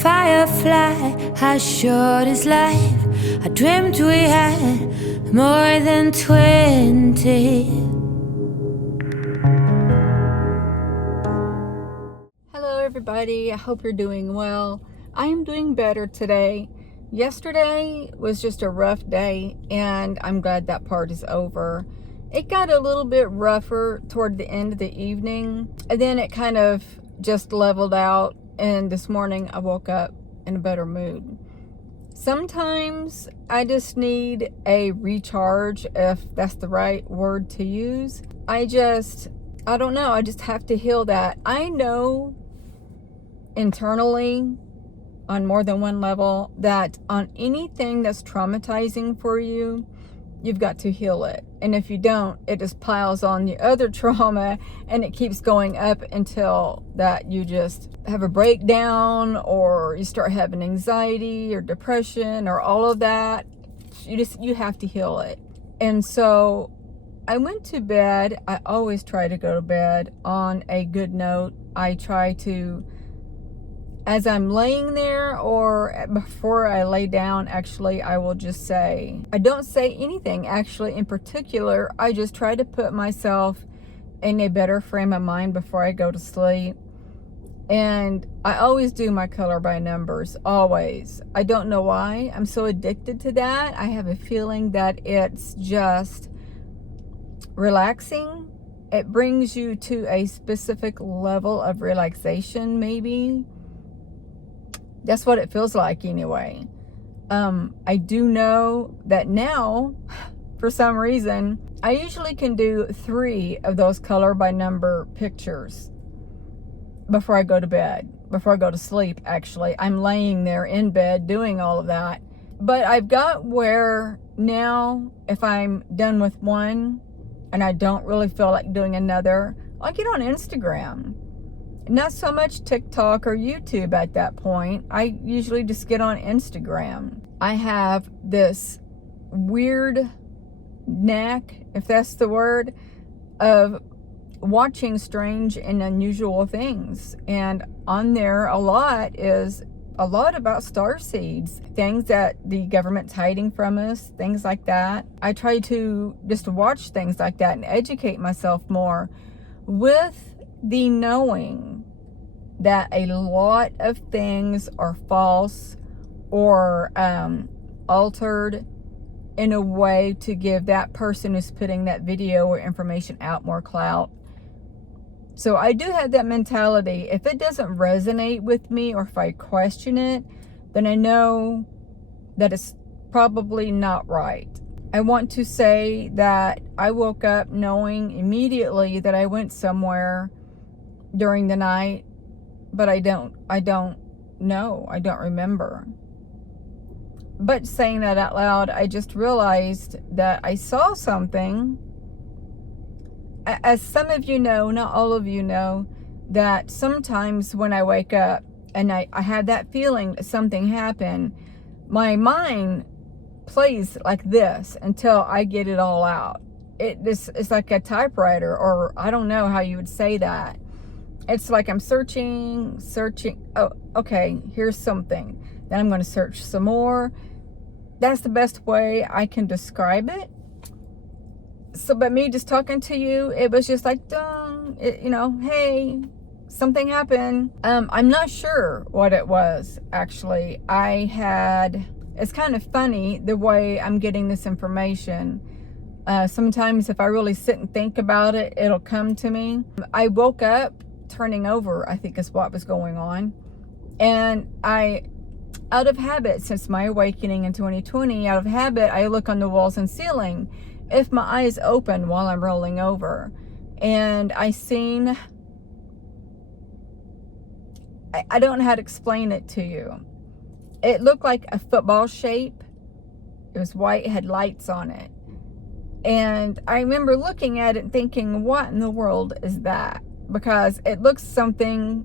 Firefly, how short is life? I dreamt we had more than 20. Hello everybody, I hope you're doing well. I am doing better today. Yesterday was just a rough day and I'm glad that part is over. It got a little bit rougher toward the end of the evening and then it kind of just leveled out, and this morning I woke up in a better mood. Sometimes I just need a recharge, if that's the right word to use. I don't know, I just have to heal that. I know internally on more than one level that on anything that's traumatizing for you, you've got to heal it. And if you don't, it just piles on the other trauma and it keeps going up until that you just have a breakdown or you start having anxiety or depression or all of that. You have to heal it. And so I went to bed. I always try to go to bed on a good note. I try to, as I'm laying there or before I lay down, actually, I will just say, I don't say anything actually in particular. I just try to put myself in a better frame of mind before I go to sleep. And I always do my color by numbers, always. I don't know why. I'm so addicted to that. I have a feeling that it's just relaxing. It brings you to a specific level of relaxation, maybe. That's what it feels like anyway. I do know that now, for some reason, I usually can do 3 of those color by number pictures before I go to bed, before I go to sleep, actually. I'm laying there in bed doing all of that. But I've got where now, if I'm done with one and I don't really feel like doing another, I'll get on Instagram. Not so much TikTok or YouTube at that point. I usually just get on Instagram. I have this weird knack, if that's the word, of watching strange and unusual things. And on there a lot about star seeds, things that the government's hiding from us, things like that. I try to just watch things like that and educate myself more with the knowing that a lot of things are false or altered in a way to give that person who's putting that video or information out more clout. So I do have that mentality. If it doesn't resonate with me or if I question it, then I know that it's probably not right. I want to say that I woke up knowing immediately that I went somewhere during the night, but I don't know. I don't remember. But saying that out loud, I just realized that I saw something. As some of you know, not all of you know, that sometimes when I wake up and I have that feeling that something happened, my mind plays like this until I get it all out. It's like a typewriter, or I don't know how you would say that. It's like I'm searching. Oh, okay, here's something. Then I'm going to search some more. That's the best way I can describe it. So, but me just talking to you, it was just like, hey, something happened. I'm not sure what it was, actually. It's kind of funny the way I'm getting this information. Sometimes if I really sit and think about it, it'll come to me. I woke up turning over, I think is what was going on. And out of habit, since my awakening in 2020, out of habit, I look on the walls and ceiling if my eyes open while I'm rolling over. And I don't know how to explain it to you. It looked like a football shape. It was white, it had lights on it. And I remember looking at it and thinking, what in the world is that? Because it looks something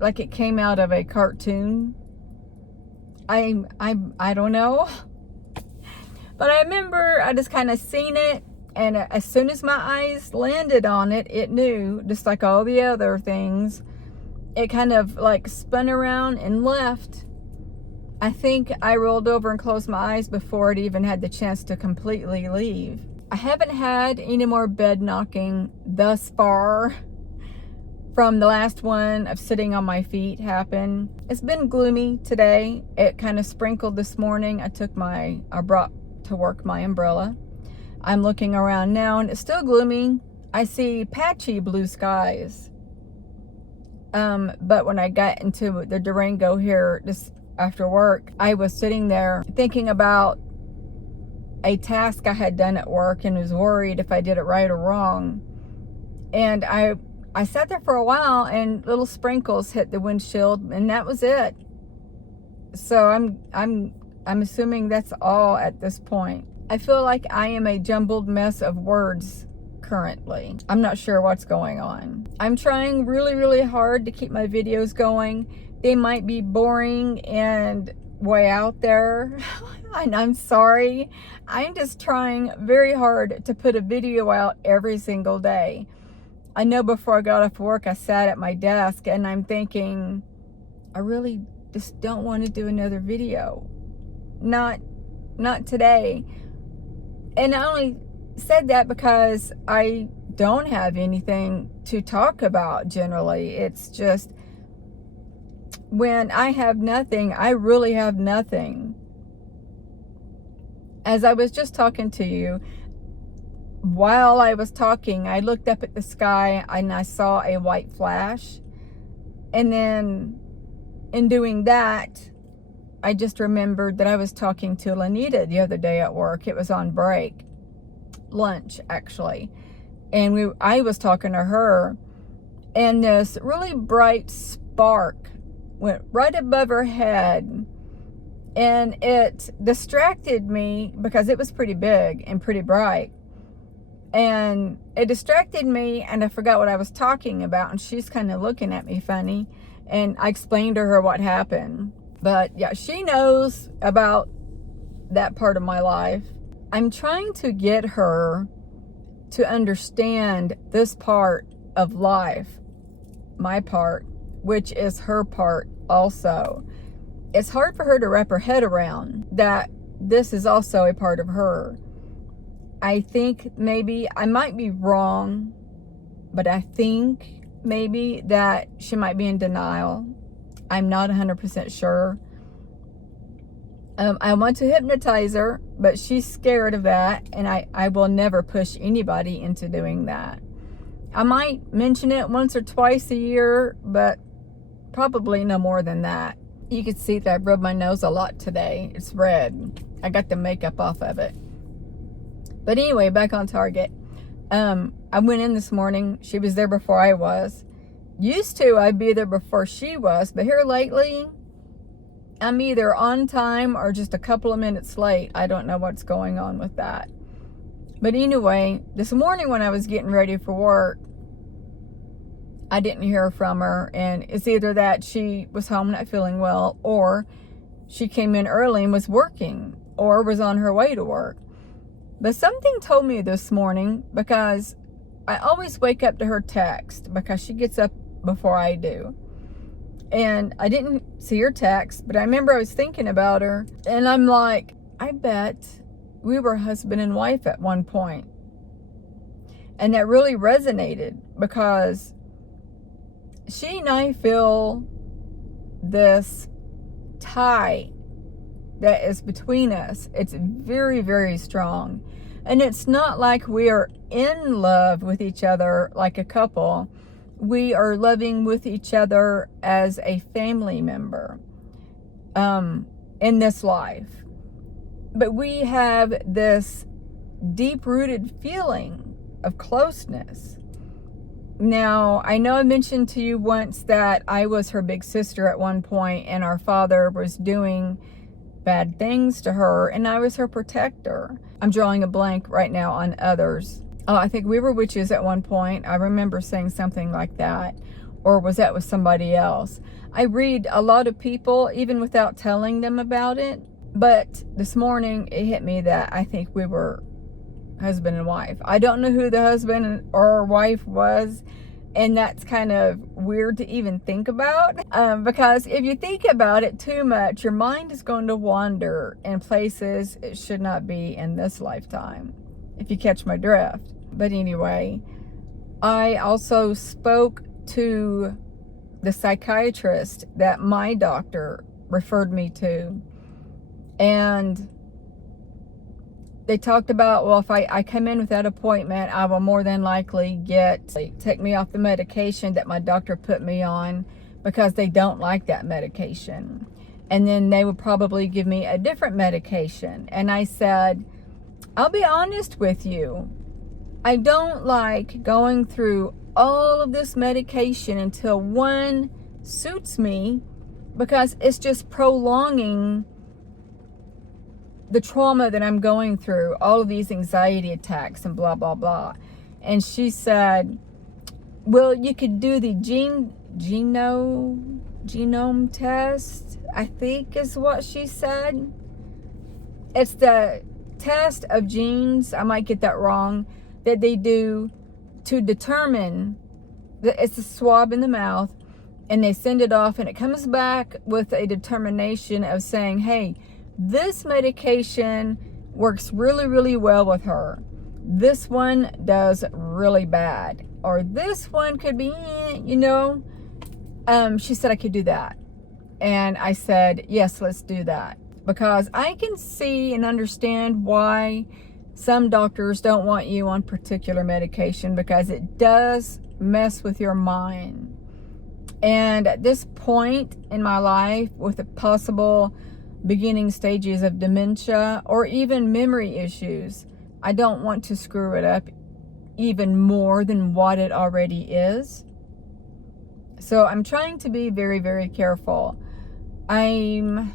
like it came out of a cartoon. I don't know. But I remember I just kind of seen it, and as soon as my eyes landed on it, it knew, just like all the other things. it kind of like spun around and left. I think I rolled over and closed my eyes before it even had the chance to completely leave. I haven't had any more bed knocking thus far from the last one of sitting on my feet happen. It's been gloomy today. It kind of sprinkled this morning. I brought to work my umbrella. I'm looking around now and it's still gloomy. I see patchy blue skies. But when I got into the Durango here just after work, I was sitting there thinking about a task I had done at work and was worried if I did it right or wrong. And I sat there for a while and little sprinkles hit the windshield and that was it. So I'm assuming that's all at this point. I feel like I am a jumbled mess of words currently. I'm not sure what's going on. I'm trying really, really hard to keep my videos going. They might be boring and way out there. And I'm sorry. I'm just trying very hard to put a video out every single day. I know before I got off work, I sat at my desk and I'm thinking, I really just don't want to do another video. Not today. And I only said that because I don't have anything to talk about generally. It's just when I have nothing, I really have nothing. As I was just talking to you, while I was talking, I looked up at the sky and I saw a white flash. And then in doing that, I just remembered that I was talking to Lanita the other day at work. It was on break, lunch actually. And I was talking to her and this really bright spark went right above her head. And it distracted me because it was pretty big and pretty bright. And it distracted me and I forgot what I was talking about. And she's kind of looking at me funny. And I explained to her what happened. But yeah, she knows about that part of my life. I'm trying to get her to understand this part of life, my part, which is her part also. It's hard for her to wrap her head around that this is also a part of her. I think maybe, I might be wrong, but I think maybe that she might be in denial. I'm not 100% sure. I want to hypnotize her, but she's scared of that, and I will never push anybody into doing that. I might mention it once or twice a year, but probably no more than that. You can see that I rubbed my nose a lot today. It's red. I got the makeup off of it. But anyway, back on target. I went in this morning. She was there before I was. Used to, I'd be there before she was. But here lately, I'm either on time or just a couple of minutes late. I don't know what's going on with that. But anyway, this morning when I was getting ready for work, I didn't hear from her. And it's either that she was home not feeling well, or she came in early and was working, or was on her way to work. But something told me this morning, because I always wake up to her text because she gets up before I do. And I didn't see her text, but I remember I was thinking about her. And I'm like, I bet we were husband and wife at one point. And that really resonated because she and I feel this tie that is between us. It's very, very strong. And it's not like we are in love with each other like a couple. We are loving with each other as a family member in this life. But we have this deep-rooted feeling of closeness. Now, I know I mentioned to you once that I was her big sister at one point, and our father was doing bad things to her, and I was her protector. I'm drawing a blank right now on others. Oh, I think we were witches at one point. I remember saying something like that. Or was that with somebody else? I read a lot of people, even without telling them about it. But this morning, it hit me that I think we were husband and wife. I don't know who the husband or wife was, And that's kind of weird to even think about, because if you think about it too much, your mind is going to wander in places it should not be in this lifetime, if you catch my drift. But anyway, I also spoke to the psychiatrist that my doctor referred me to, and they talked about, well, if I come in with that appointment, I will more than likely take me off the medication that my doctor put me on, because they don't like that medication. And then they would probably give me a different medication. And I said, I'll be honest with you. I don't like going through all of this medication until one suits me, because it's just prolonging the trauma that I'm going through, all of these anxiety attacks and blah, blah, blah. And she said, well, you could do the genome test, I think is what she said. It's the test of genes, I might get that wrong, that they do to determine that it's a swab in the mouth, and they send it off, and it comes back with a determination of saying, hey, this medication works really, really well with her. This one does really bad. Or this one could be, she said I could do that. And I said, yes, let's do that. Because I can see and understand why some doctors don't want you on particular medication, because it does mess with your mind. And at this point in my life, with the possible beginning stages of dementia or even memory issues, I don't want to screw it up even more than what it already is. So I'm trying to be very, very careful. I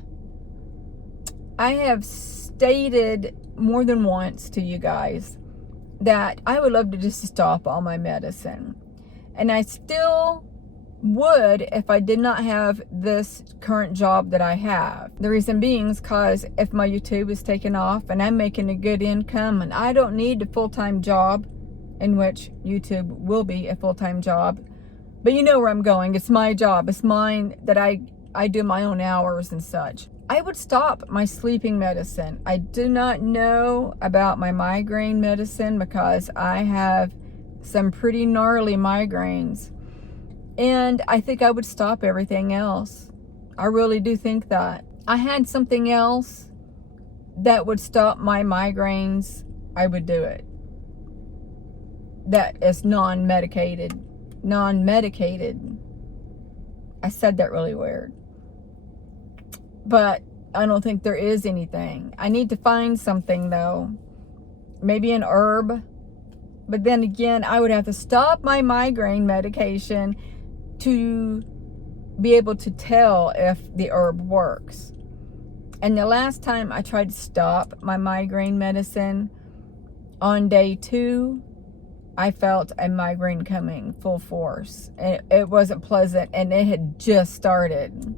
have stated more than once to you guys that I would love to just stop all my medicine. And I still would if I did not have this current job that I have. The reason being is because if my YouTube is taken off and I'm making a good income and I don't need a full-time job, in which YouTube will be a full-time job, but you know where I'm going. It's my job. It's mine, that I do my own hours and such. I would stop my sleeping medicine. I do not know about my migraine medicine, because I have some pretty gnarly migraines. And I think I would stop everything else. I really do think that. I had something else that would stop my migraines, I would do it. That is non-medicated. I said that really weird. But I don't think there is anything. I need to find something though. Maybe an herb. But then again, I would have to stop my migraine medication to be able to tell if the herb works. And the last time I tried to stop my migraine medicine, on day 2, I felt a migraine coming full force. And it wasn't pleasant, and it had just started.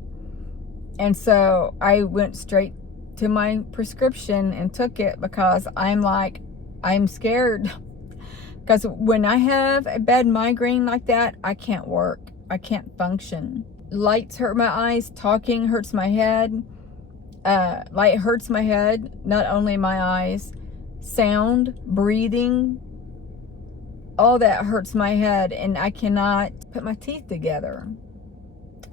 And so I went straight to my prescription and took it, because I'm scared. Because when I have a bad migraine like that, I can't work. I can't function. Lights hurt my eyes. Talking hurts my head. Light hurts my head, not only my eyes. Sound, breathing, all that hurts my head, and I cannot put my teeth together.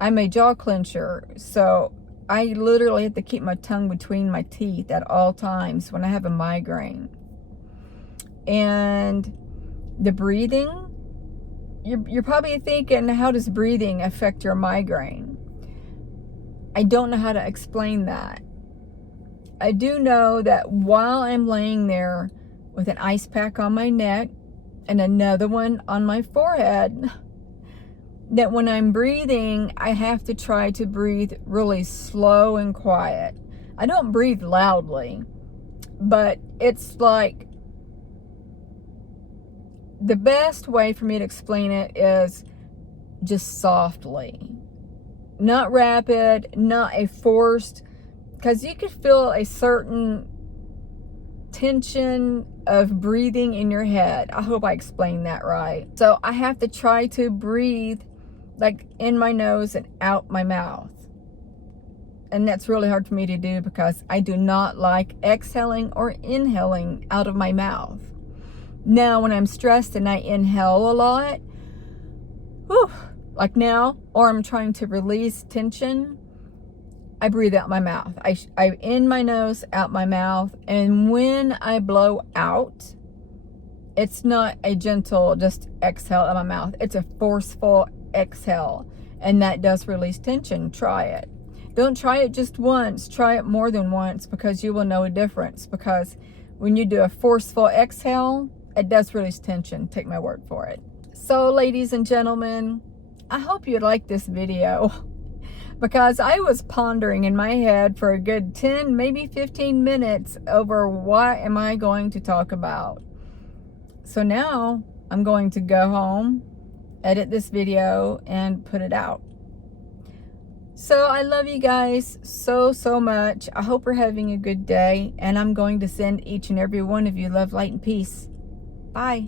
I'm a jaw clencher, so I literally have to keep my tongue between my teeth at all times when I have a migraine. And the breathing, you're probably thinking, how does breathing affect your migraine? I don't know how to explain that. I do know that while I'm laying there with an ice pack on my neck and another one on my forehead, that when I'm breathing, I have to try to breathe really slow and quiet. I don't breathe loudly, but it's like, the best way for me to explain it is just softly. Not rapid, not a forced, because you could feel a certain tension of breathing in your head. I hope I explained that right. So I have to try to breathe like in my nose and out my mouth. And that's really hard for me to do because I do not like exhaling or inhaling out of my mouth. Now, when I'm stressed and I inhale a lot, whew, like now, or I'm trying to release tension, I breathe out my mouth. I in my nose, out my mouth. And when I blow out, it's not a gentle just exhale out my mouth. It's a forceful exhale. And that does release tension. Try it. Don't try it just once. Try it more than once because you will know a difference. Because when you do a forceful exhale, it does release tension. Take my word for it. So, ladies and gentlemen, I hope you like this video because I was pondering in my head for a good 10, maybe 15 minutes over what am I going to talk about. So now I'm going to go home, edit this video, and put it out. So I love you guys so much. I hope you're having a good day, and I'm going to send each and every one of you love, light, and peace. Bye.